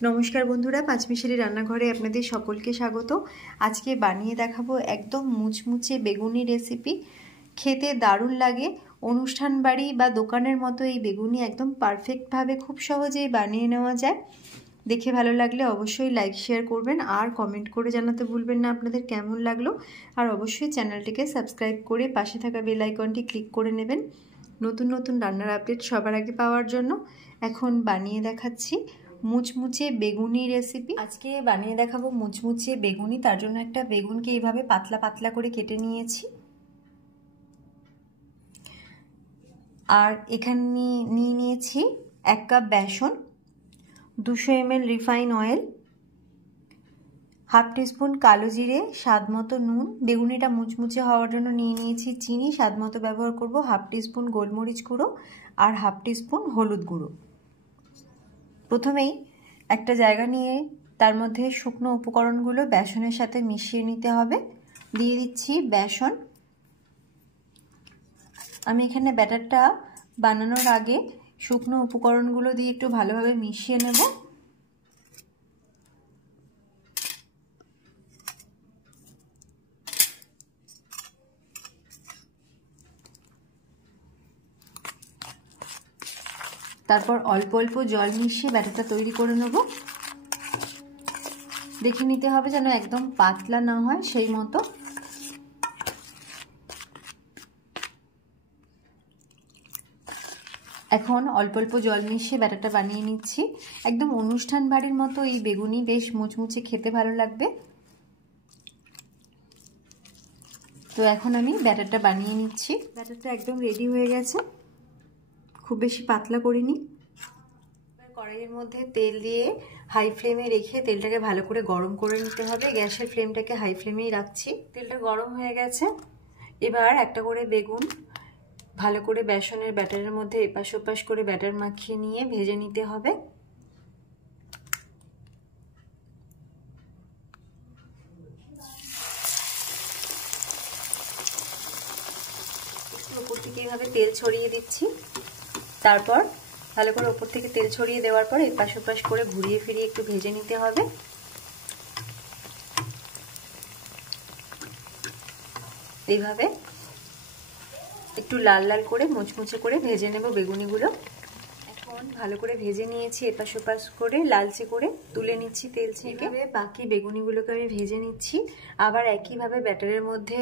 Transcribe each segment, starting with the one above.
नमस्कार बंधुरा पाँचमिशाली रान्नाघरे आपनादेर सकलके स्वागत। आज के बानिये देखाबो एकदम मुचमुचे बेगुनी रेसिपि। खेते दारुण लागे। अनुष्ठान बाड़ी बा दोकानेर मतो एई बेगुनी एकदम पारफेक्ट भावे खूब सहजेई बानिये नेওয়া যায়। देखे भालो लागले अवश्यई लाइक शेयर करबेन और कमेंट करे जानाते भुलबेन ना आपनादेर केमन लागलो। और अवश्यई चैनलटिके सबस्क्राइब करे पाशे थाका बेल आइकनटी क्लिक करे नेबेन नतून नतून रान्नार आपडेट सबार आगे पाওয়ার জন্য। এখন বানিয়ে দেখাচ্ছি मुचमुचे बेगुनी रेसिपि। आज के बानिये देखाबो मुचमुचे बेगुनी। तार जोन्नो एकटा बेगुनके एइभाবে पातला पातला करे केटे निয়েছি और एखाने निয়ে নিয়েছি 1 কাপ बेसन, 200 ml refine oil, half teaspoon कालो जिरे, स्वाद मतो नुन। बेगुनिटा मुचमुचे हওয়ার জন্য নিয়ে নিয়েছি চিনি, स्वाद मतो ব্যবহার করব, हाफ टीस्पून गोलमरिच गुঁড়ো और हाफ टीस्पून हलुद गुঁড়ো। प्रथमेই একটা জায়গা নিয়ে তার মধ্যে শুকনো উপকরণগুলো বেসনের সাথে মিশিয়ে নিতে হবে। দিয়ে দিচ্ছি বেসন। আমি এখানে ব্যাটারটা বানানোর আগে শুকনো উপকরণগুলো দিয়ে একটু ভালোভাবে মিশিয়ে নেব। তারপর অল্প অল্প জল মিশিয়ে ব্যাটারটা তৈরি করে নেব। দেখে নিতে হবে যেন একদম পাতলা না হয় সেই মতো। এখন অল্প অল্প জল মিশিয়ে ব্যাটারটা বানিয়ে নিচ্ছি। একদম অনুষ্ঠান বাড়ির মতো এই বেগুনি বেশ মুচমুচে খেতে ভালো লাগবে। তো এখন আমি ব্যাটারটা বানিয়ে নিচ্ছি। ব্যাটারটা একদম রেডি হয়ে গেছে। খুব বেশি পাতলা করিনি। কড়াইয়ের মধ্যে তেল দিয়ে হাই ফ্লেমে রেখে তেলটাকে ভালো করে গরম করে নিতে হবে। গ্যাসের ফ্লেমটাকে হাই ফ্লেমেই রাখছি। তেলটা গরম হয়ে গেছে। এবার একটা করে বেগুন ভালো করে বেসনের ব্যাটারের মধ্যে এপাশ ওপাশ করে ব্যাটার মাখিয়ে নিয়ে ভেজে নিতে হবে। উপর থেকে এইভাবে তেল ছড়িয়ে দিচ্ছি। তারপর ভালো করে উপর থেকে তেল ছড়িয়ে দেওয়ার পর এপাশ ওপাশ করে ঘুরিয়ে ফিরিয়ে একটু ভেজে নিতে হবে। এইভাবে একটু লাল লাল করে মুচমুচে করে ভেজে নেব বেগুনিগুলো। এখন ভালো করে ভেজে নিয়েছি। এপাশ ওপাশ করে লালচে করে তুলে নিচ্ছি তেল থেকে। বাকি বেগুনিগুলোকে আমি ভেজে নিচ্ছি। আবার একইভাবে ব্যাটারের মধ্যে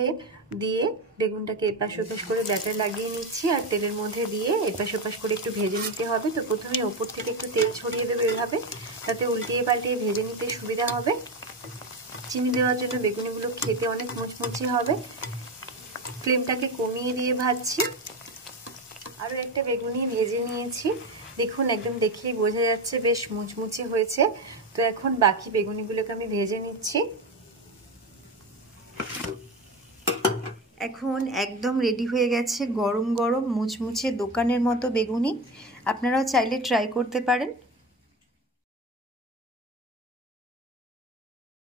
দিয়ে বেগুনটাকে এপাশ ওপাশ করে ব্যাটার লাগিয়ে নিচ্ছি আর তেলের মধ্যে দিয়ে এপাশ ওপাশ করে একটু ভেজে নিতে হবে। তো প্রথমে ওপর থেকে একটু তেল ছড়িয়ে দেবো এভাবে, তাতে উল্টিয়ে পাল্টিয়ে ভেজে নিতে সুবিধা হবে। চিনি দেওয়ার জন্য বেগুনিগুলো খেতে অনেক মুচমুচে হবে। ফ্লেমটাকে কমিয়ে দিয়ে ভাজছি। আরও একটা বেগুনি ভেজে নিয়েছি। দেখুন একদম দেখেই বোঝা যাচ্ছে বেশ মুচমুচে হয়েছে। তো এখন বাকি বেগুনিগুলোকে আমি ভেজে নিচ্ছি। এখন একদম রেডি হয়ে গেছে গরম গরম মুচমুচে দোকানের মতো বেগুনি। আপনারাও চাইলে ট্রাই করতে পারেন।